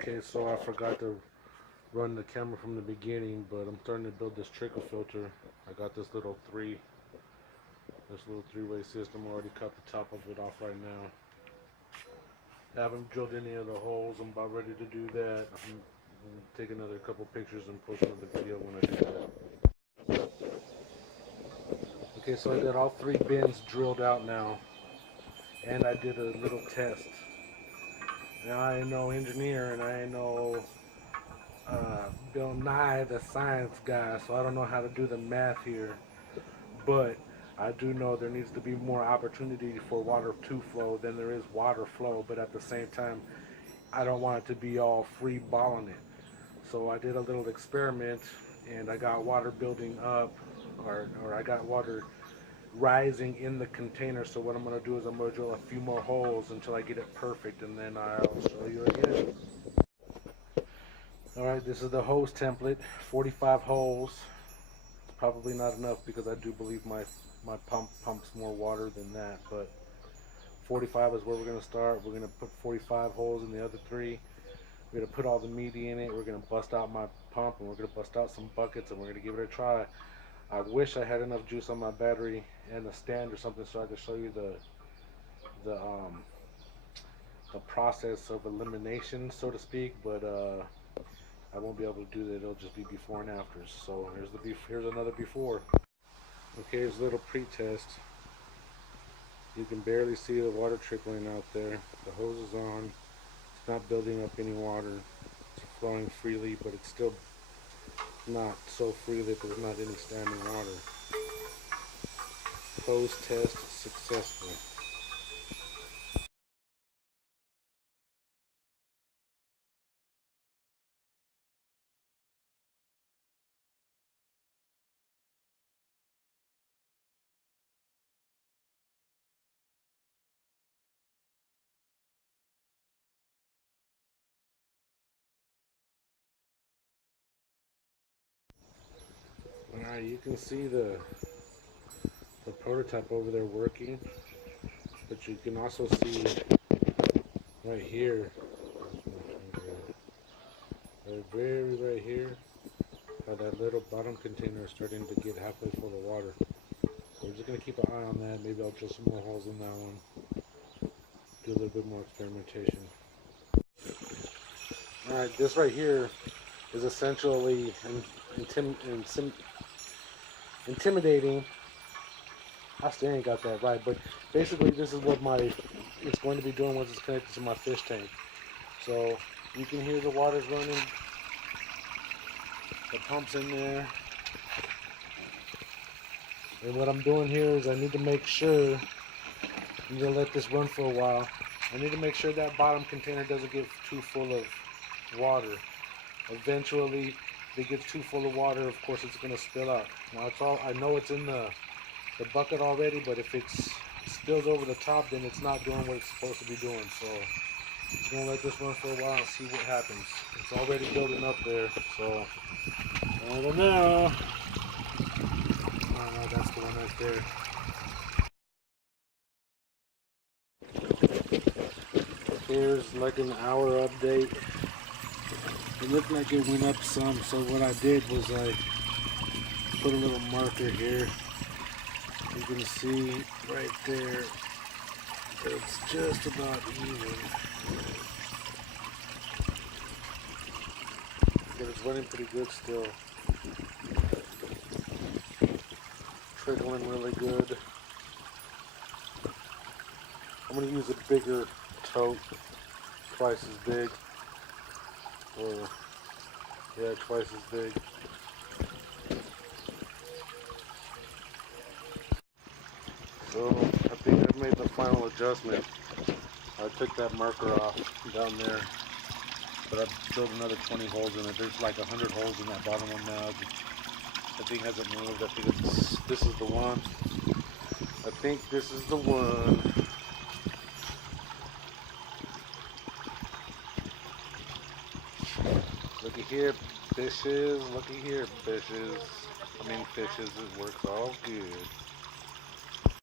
Okay, so I forgot to run the camera from the beginning, but I'm starting to build this trickle filter. I got this little three-way system. I already cut the top of it off right now. I haven't drilled any of the holes. I'm about ready to do that. I'm gonna take another couple pictures and post another video when I do that. Okay, so I got all 3 bins drilled out now, and I did a little test. Now I ain't no engineer, and I ain't no Bill Nye the science guy, so I don't know how to do the math here, but I do know there needs to be more opportunity for water to flow than there is water flow, but at the same time I don't want it to be all free balling it. So I did a little experiment, and I got water building up, or I got water rising in the container. So what I'm going to do is I'm going to drill a few more holes until I get it perfect, and then I'll show you again. Alright, this is the hose template, 45 holes. It's probably not enough because I do believe my pump pumps more water than that, but 45 is where we're going to start. We're going to put 45 holes in the other 3. We're going to put all the media in it. We're going to bust out my pump, and we're going to bust out some buckets, and we're going to give it a try. I wish I had enough juice on my battery and a stand or something so I could show you the process of elimination, so to speak, but I won't be able to do that. It'll just be before and afters. So here's another before. Okay, here's a little pre-test. You can barely see the water trickling out there. The hose is on. It's not building up any water. It's flowing freely, but it's still not so free that there's not any standing water. Hose test successful. Alright, you can see the prototype over there working, but you can also see right here, right here, how that little bottom container is starting to get halfway full of water. So we're just going to keep an eye on that. Maybe I'll drill some more holes in that one, do a little bit more experimentation. Alright, this right here is essentially intimidating. I still ain't got that right, but basically this is what it's going to be doing once it's connected to my fish tank. So you can hear the water's running, the pump's in there, and what I'm doing here is I need to make sure, I'm going to let this run for a while. I need to make sure that bottom container doesn't get too full of water. Eventually, if it gets too full of water, of course it's going to spill out. Now I know it's in the bucket already, but if it spills over the top, then it's not doing what it's supposed to be doing. So I'm just going to let this run for a while and see what happens. It's already building up there, so I don't know. Oh, that's the one right there. Here's like an hour update. It looked like it went up some, so what I did was I put a little marker here. You can see right there, it's just about even. But it's running pretty good still. Trickling really good. I'm going to use a bigger tote, twice as big. Or, yeah, twice as big. So I think I've made the final adjustment. I took that marker off down there, but I drilled another 20 holes in it. There's like 100 holes in that bottom one now. The thing hasn't moved. I think this is the one. I think this is the one. Looky here, fishes. Looky here, fishes. I mean fishes. It works all good.